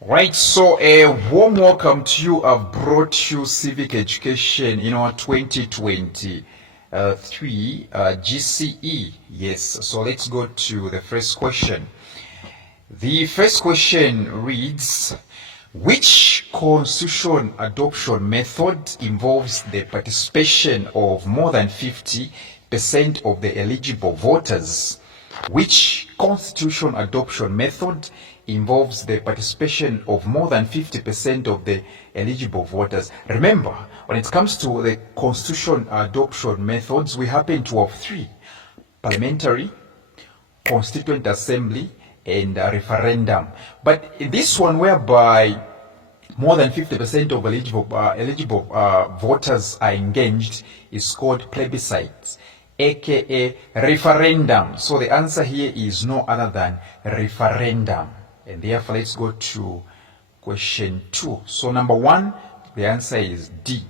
Right, so a warm welcome to you. I've brought you Civic Education in our 2023 GCE. Yes, so let's go to the first question. The first question reads, which constitution adoption method involves the participation of more than 50% of the eligible voters? Which constitution adoption method involves the participation of more than 50% of the eligible voters? Remember, when it comes to the constitution adoption methods, we happen to have three: parliamentary, constituent assembly, and a referendum. But in this one, whereby more than 50% of eligible voters are engaged, is called plebiscite, aka referendum. So the answer here is no other than referendum. And therefore, let's go to question 2. So number 1, the answer is D.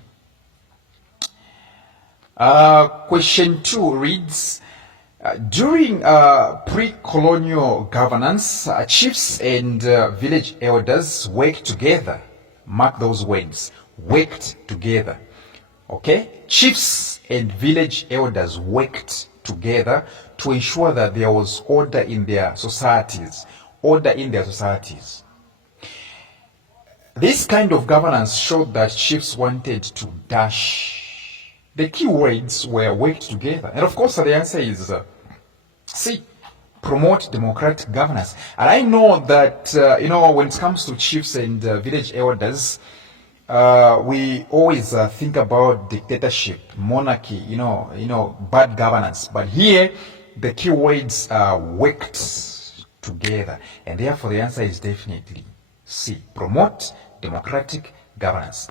Question 2 reads, during pre-colonial governance, chiefs and village elders worked together. Mark those words, worked together. Okay? Chiefs and village elders worked together to ensure that there was order in their societies. Order in their societies. This kind of governance showed that chiefs wanted to dash. The key words were worked together. And of course, the answer is C, promote democratic governance. And I know that, when it comes to chiefs and village elders, we always think about dictatorship, monarchy, bad governance. But here, the key words are worked together. And therefore, the answer is definitely C, promote democratic governance.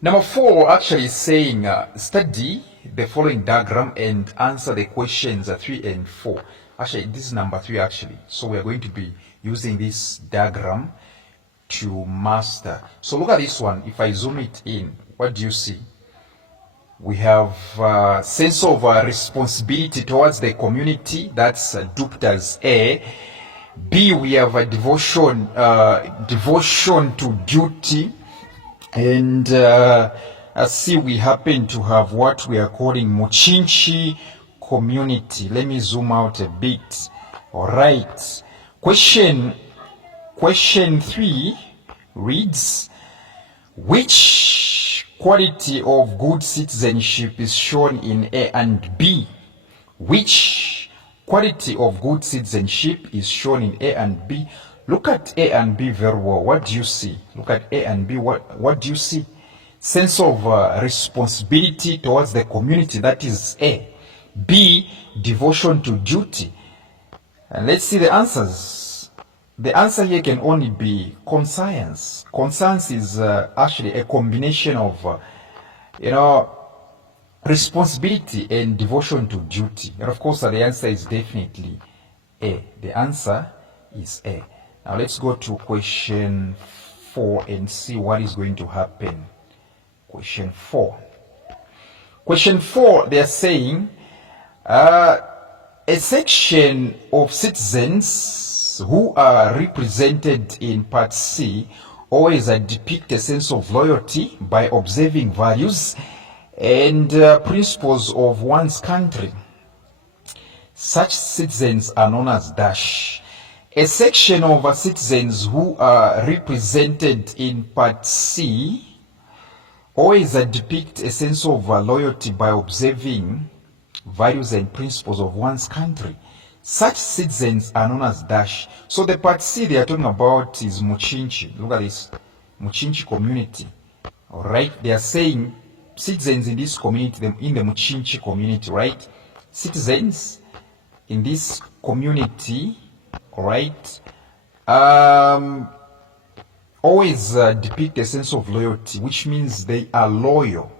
Number 4 actually is saying, study the following diagram and answer the questions 3 and 4. Actually, this is number 3 actually. So we are going to be using this diagram to master. So look at this one. If I zoom it in, what do you see? We have a sense of responsibility towards the community. That's duped as A. B, we have a devotion to duty. And C, we happen to have what we are calling Muchinchi community. Let me zoom out a bit. All right. Question 3 reads, which quality of good citizenship is shown in A and B? Which quality of good citizenship is shown in A and B? Look at A and B very well. What do you see? Look at A and B. What do you see? Sense of responsibility towards the community. That is A. B, devotion to duty. And let's see the answers. The answer here can only be conscience. Conscience is actually a combination of, responsibility and devotion to duty. And of course, the answer is definitely A. The answer is A. Now let's go to question 4 and see what is going to happen. Question 4. Question 4, they are saying, a section of citizens who are represented in Part C always depict a sense of loyalty by observing values and principles of one's country. Such citizens are known as dash. A section of citizens who are represented in Part C always depict a sense of loyalty by observing values and principles of one's country. Such citizens are known as dash. So the Part C they are talking about is Muchinchi. Look at this. Muchinchi community. All right. They are saying citizens in this community, in the Muchinchi community, right? Citizens in this community, all right, always depict a sense of loyalty, which means they are loyal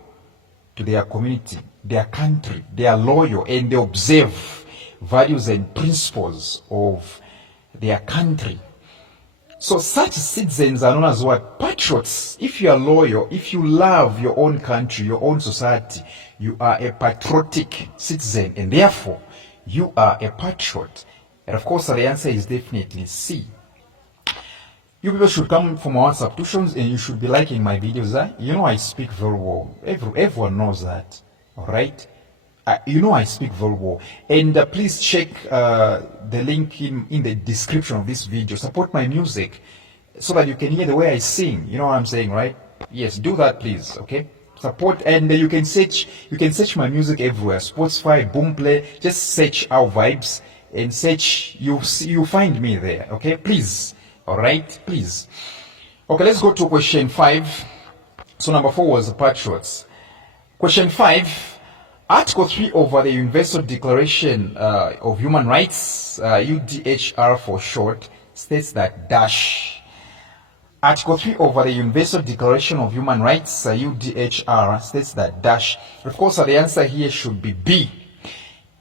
to their community, their country. They are loyal and they observe values and principles of their country. So such citizens are known as what? Patriots. If you are loyal, if you love your own country, your own society, you are a patriotic citizen, and therefore you are a patriot. And of course, the answer is definitely C. You people should come for my WhatsApp tuitions and you should be liking my videos. You know I speak very well. Everyone knows that. All right? You know I speak very well. And please check the link in the description of this video. Support my music so that you can hear the way I sing. You know what I'm saying, right? Yes, do that please, okay? Support, and you can search my music everywhere. Spotify, Boomplay, just search Our Vibes and search, you find me there, okay? Please. All right, please. Okay, let's go to question 5. So number 4 was the patriots. Question 5, Article 3 of the Universal Declaration of Human Rights, UDHR for short, states that dash. Article 3 of the Universal Declaration of Human Rights, UDHR, states that dash. Of course, the answer here should be B.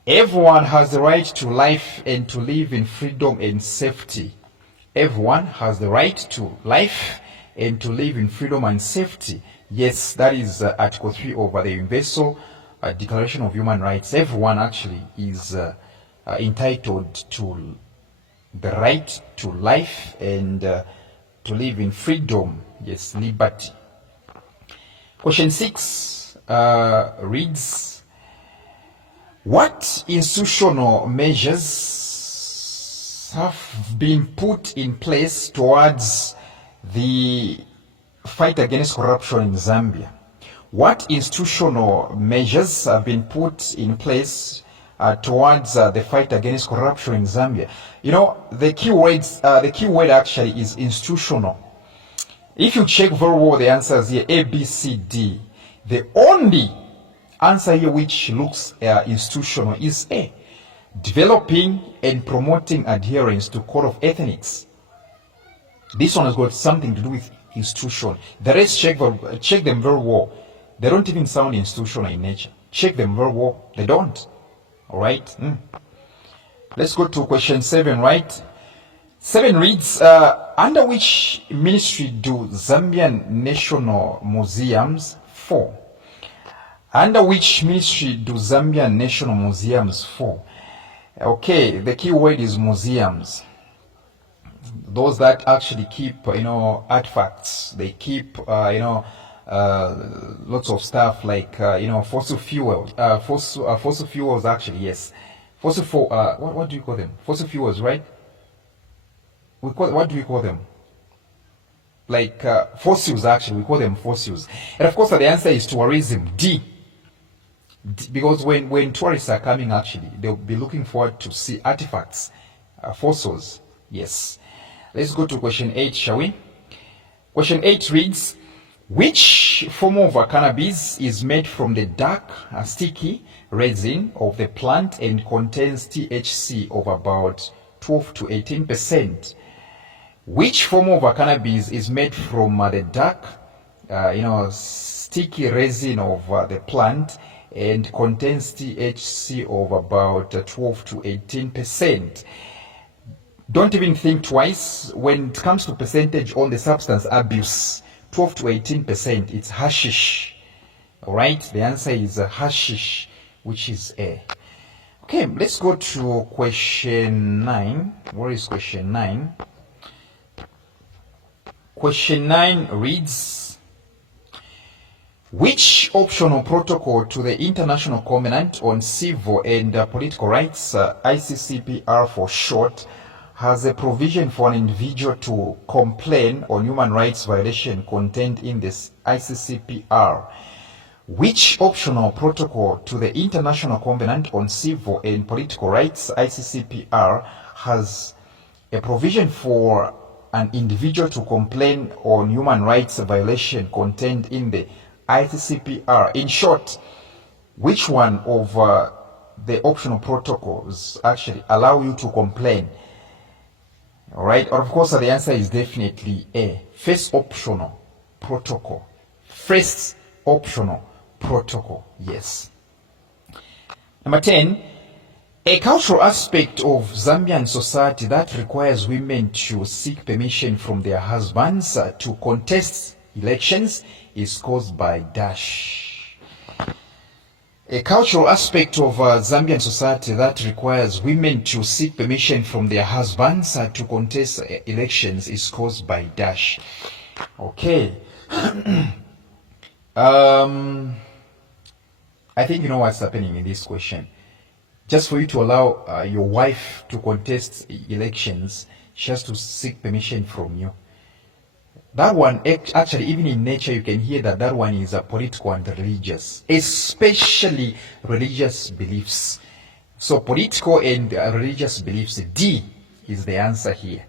Everyone has the right to life and to live in freedom and safety. Everyone has the right to life and to live in freedom and safety. Yes, that is Article 3 of the Universal Declaration of Human Rights. Everyone actually is entitled to the right to life and to live in freedom. Yes, liberty. Question 6 reads, what institutional measures have been put in place towards the fight against corruption in Zambia? What institutional measures have been put in place towards the fight against corruption in Zambia? You know, the key word actually is institutional. If you check very well the answers here, A, B, C, D, the only answer here which looks institutional is A. Developing and promoting adherence to code of ethics. This one has got something to do with institution. The rest, check them very well. They don't even sound institutional in nature. Check them very well. They don't. All right. Let's go to question 7, right? 7 reads, under which ministry do Zambian national museums fall? Under which ministry do Zambian national museums fall? Okay, the key word is museums. Those that actually keep, artifacts. They keep, lots of stuff like, fossil fuels. Fossil fuels, actually, yes. What do you call them? Fossil fuels, right? What do we call them? Like fossils, actually. We call them fossils. And of course, the answer is tourism. D. Because when tourists are coming, actually, they'll be looking forward to see artifacts, fossils. Yes. Let's go to question 8, shall we? Question 8 reads, which form of cannabis is made from the dark, sticky resin of the plant and contains THC of about 12 to 18%? Which form of cannabis is made from the dark, sticky resin of the plant and contains THC of about 12 to 18%. Don't even think twice when it comes to percentage on the substance abuse. 12 to 18%, it's hashish. All right, the answer is hashish, which is A. Okay, let's go to question 9. Where is question 9? Question 9 reads, which optional protocol to the International Covenant on Civil and Political Rights, ICCPR for short, has a provision for an individual to complain on human rights violation contained in this ICCPR? Which optional protocol to the International Covenant on Civil and Political Rights, ICCPR, has a provision for an individual to complain on human rights violation contained in the ICCPR? In short, which one of the optional protocols actually allow you to complain? All right, of course, the answer is definitely A. First optional protocol. First optional protocol, yes. Number 10, a cultural aspect of Zambian society that requires women to seek permission from their husbands to contest elections is caused by dash. A cultural aspect of Zambian society that requires women to seek permission from their husbands to contest elections is caused by dash. Okay. I think you know what's happening in this question. Just for you to allow your wife to contest elections, she has to seek permission from you. That one, actually, even in nature, you can hear that one is political and religious, especially religious beliefs. So political and religious beliefs, D is the answer here.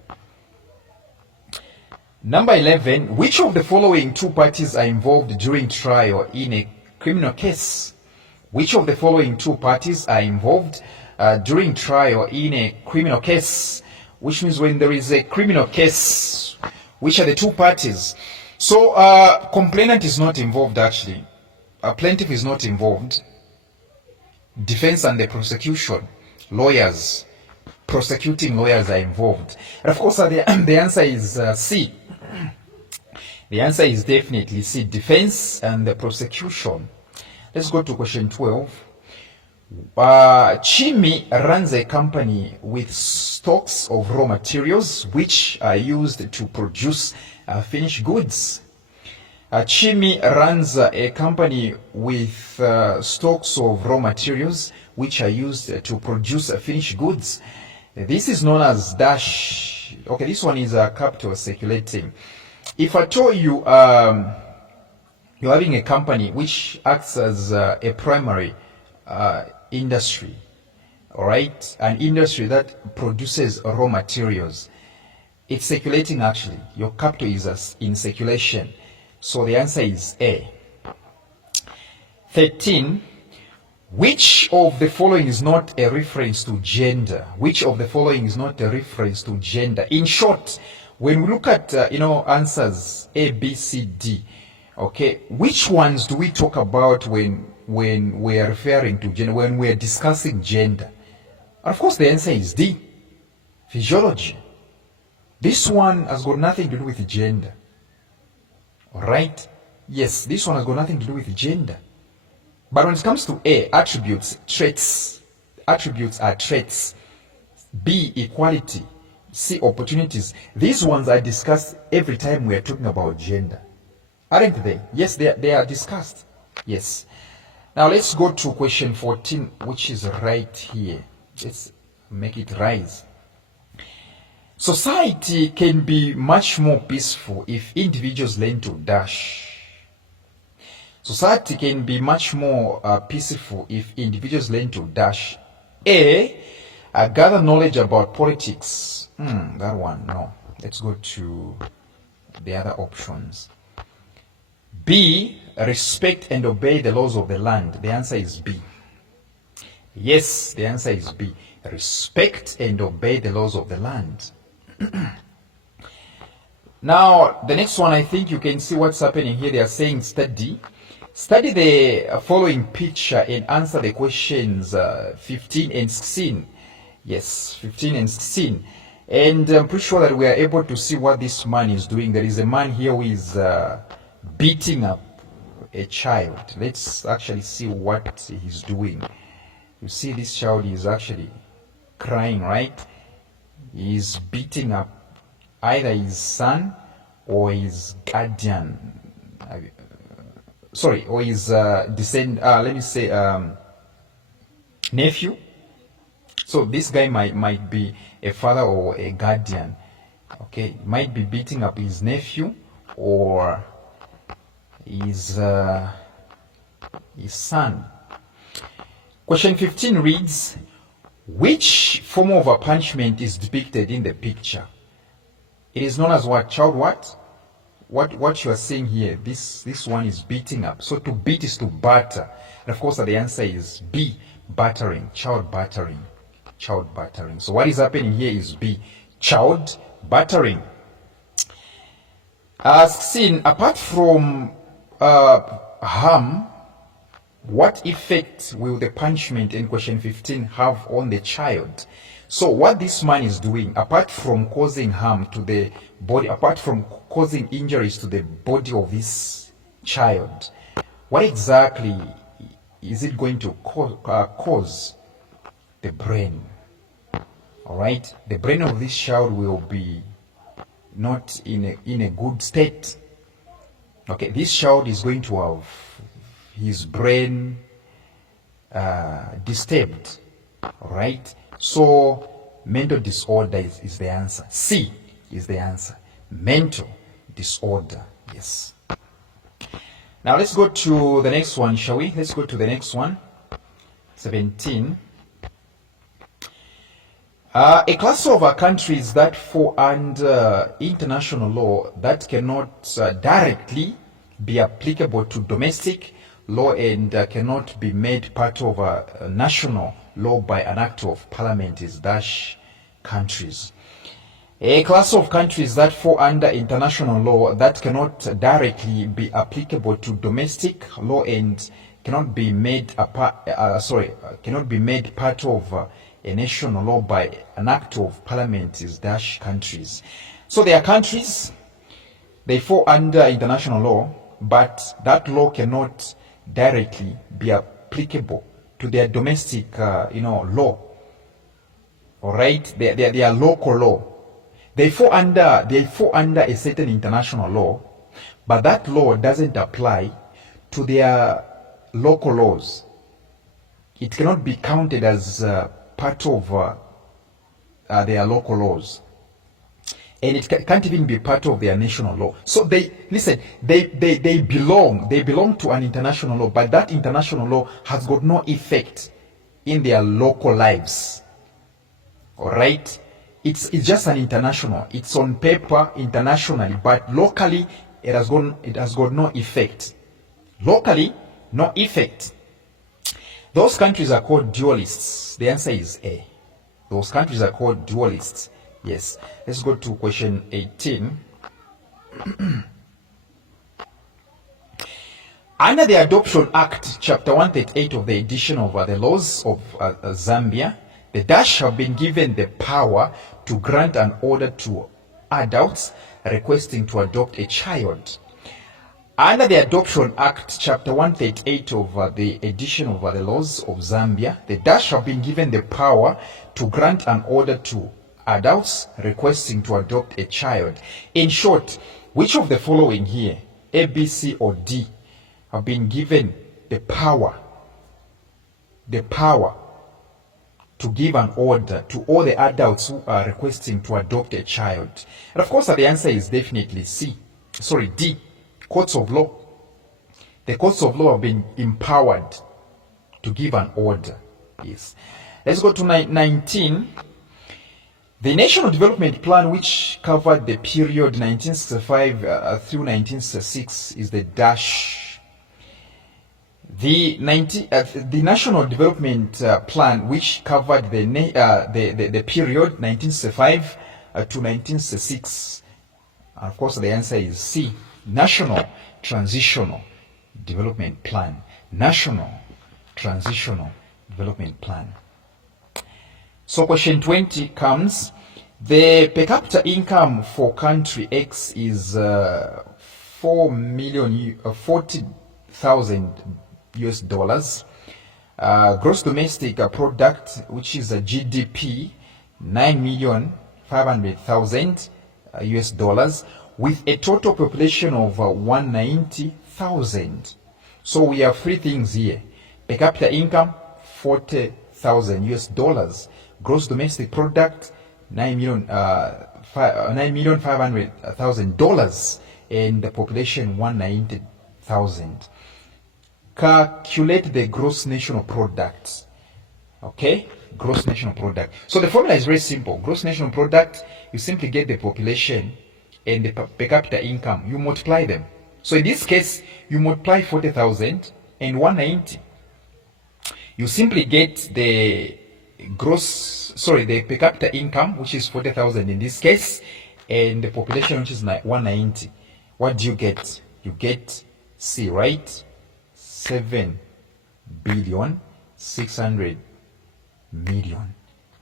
Number 11, which of the following two parties are involved during trial in a criminal case? Which of the following two parties are involved during trial in a criminal case? Which means when there is a criminal case, which are the two parties? So complainant is not involved actually. Plaintiff is not involved. Defense and the prosecution, lawyers, prosecuting lawyers are involved. And of course the answer is C. The answer is definitely C, defense and the prosecution. Let's go to question 12. Chimi runs a company with stocks of raw materials which are used to produce finished goods. Chimi runs a company with stocks of raw materials which are used to produce finished goods. This is known as dash. Okay, this one is capital circulating. If I told you you're having a company which acts as a primary industry, all right, an industry that produces raw materials, it's circulating actually. Your capital is in circulation. So the answer is A. 13. Which of the following is not a reference to gender? Which of the following is not a reference to gender? In short, when we look at answers A, B, C, D, okay, which ones do we talk about when we are referring to gender, when we are discussing gender? Of course, the answer is D, physiology. This one has got nothing to do with gender. All right? Yes, this one has got nothing to do with gender. But when it comes to A, attributes, traits, attributes are traits. B, equality. C, opportunities. These ones are discussed every time we are talking about gender. Aren't they? Yes, they are discussed. Yes. Now let's go to question 14, which is right here. Let's make it rise. Society can be much more peaceful if individuals learn to dash. Society can be much more peaceful if individuals learn to dash. A, gather knowledge about politics. That one, no. Let's go to the other options. B, respect and obey the laws of the land. The answer is B. Yes, the answer is B. Respect and obey the laws of the land. Now, the next one, I think you can see what's happening here. They are saying study. Study the following picture and answer the questions 15 and 16. Yes, 15 and 16. And I'm pretty sure that we are able to see what this man is doing. There is a man here who is beating up a child. Let's actually see what he's doing. You see this child is actually crying, right? He's beating up either his son or his guardian. Or his nephew. So this guy might be a father or a guardian. Okay, might be beating up his nephew or his son. Question 15 reads, which form of a punishment is depicted in the picture? It is known as what? Child what? What you are seeing here, this one is beating up. So to beat is to batter. And of course the answer is B, battering, child battering, child battering. So what is happening here is B, child battering. As seen, apart from harm, what effect will the punishment in question 15 have on the child? So what this man is doing, apart from causing harm to the body, apart from causing injuries to the body of this child, what exactly is it going to cause the brain? All right, the brain of this child will be not in a good state. Okay, this child is going to have his brain disturbed. All right, so mental disorder is the answer. C is the answer. Mental disorder. Yes. Now let's go to the next one, shall we? Let's go to the next one. 17. A class of countries that fall under international law that cannot directly be applicable to domestic law and cannot be made part of national law by an act of parliament is dash countries. A class of countries that fall under international law that cannot directly be applicable to domestic law and cannot be made cannot be made part of a national law by an act of parliament is dash countries. So there are countries, they fall under international law, but that law cannot directly be applicable to their domestic law. All right, they are local law. They fall under a certain international law, but that law doesn't apply to their local laws. It cannot be counted as part of their local laws, and it can't even be part of their national law. So they belong to an international law, but that international law has got no effect in their local lives. All right, it's just an international. It's on paper internationally, but locally it has got no effect. Locally, no effect. Those countries are called dualists. The answer is A. Those countries are called dualists. Yes. Let's go to question 18. Under the Adoption Act, Chapter 138 of the edition of the laws of Zambia, the Dutch have been given the power to grant an order to adults requesting to adopt a child. Under the Adoption Act, Chapter 138 of the edition of the laws of Zambia, the Dutch have been given the power to grant an order to adults requesting to adopt a child. In short, which of the following here, A, B, C, or D, have been given the power to give an order to all the adults who are requesting to adopt a child? And of course, the answer is definitely D. Courts of law. The courts of law have been empowered to give an order. Yes. Let's go to 19. The National Development Plan, which covered the period 1965 through 1966, is the dash. The National Development Plan, which covered the period 1965 to 1966, and of course the answer is C. National Transitional Development Plan. National Transitional Development Plan. So question 20 comes. The per capita income for country X is 4,040,000 US dollars. Gross domestic product, which is a GDP, 9,500,000 US dollars, with a total population of 190,000. So we have three things here. Per capita income, 40,000 US dollars. Gross domestic product, $9,500,000, and the population 190,000. Calculate the gross national product. Okay, gross national product. So the formula is very simple. Gross national product, you simply get the population and the per capita income, you multiply them. So in this case, you multiply 40,000 and 190. You simply get the the per capita income, which is 40,000 in this case, and the population, which is 190. What do you get? You get C, right? 7,600,000,000.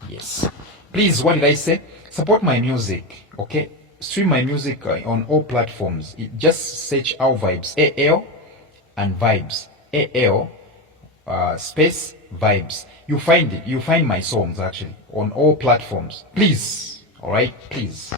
Yes. Please, what did I say? Support my music, okay? Stream my music on all platforms. Just search Our Vibes, AL and Vibes, AL Space Vibes. You find it. You find my songs actually on all platforms. Please, all right, please.